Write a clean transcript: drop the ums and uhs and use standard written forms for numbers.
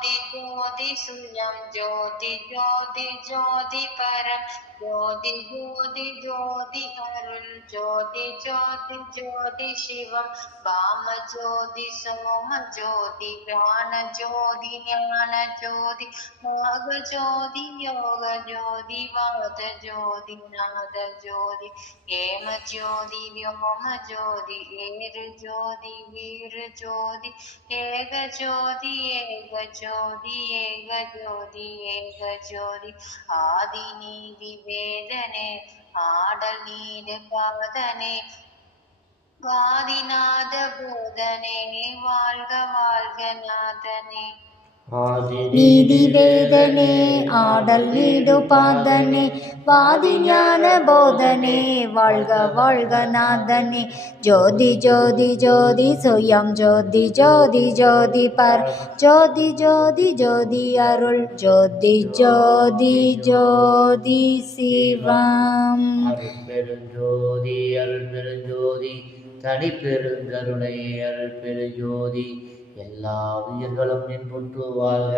ஜோதி ஜோதி சுயம் ஜோதி ஜோதி ஜோதி பரம் ஜோதி ஜோதி ஜோதி அருள் ஜோதி ஜோதி ஜோதி சிவம் வாம ஜோதி சோம ஜோதி ஞான ஜோதி ஞான ஜோதி மாக ஜோதி யோக ஜோதி வாத ஜோதி நாத ஜோதி ஏம ஜோதி വ്യോമ ஜோதி ஏரு ஜோதி வீரு ஜோதி ஏக ஜோதி ஏக ஜோதி ஏக ஜோதி ஏக ஜோதி ஆதி நீதி வேதனே ஆடல் நீடு பாதனே வாதிநாத போதனே வாழ்க வாழ்க நாதனே நீதி வேதனே ஆடல் நீடுபாதனே வாதி ஞான போதனே வாழ்க வாழ்க நாதனே ஜோதி ஜோதி ஜோதி சுயம் ஜோதி ஜோதி ஜோதி பர் ஜோதி ஜோதி ஜோதி அருள் ஜோதி ஜோதி ஜோதி சிவம் அருட்பெருஞ்சோதி அருட்பெருஞ்சோதி தனிப்பெருங்கருணை அருட்பெருஞ்சோதி எல்லா உயிர்களும் இன்புற்று வாழ்க.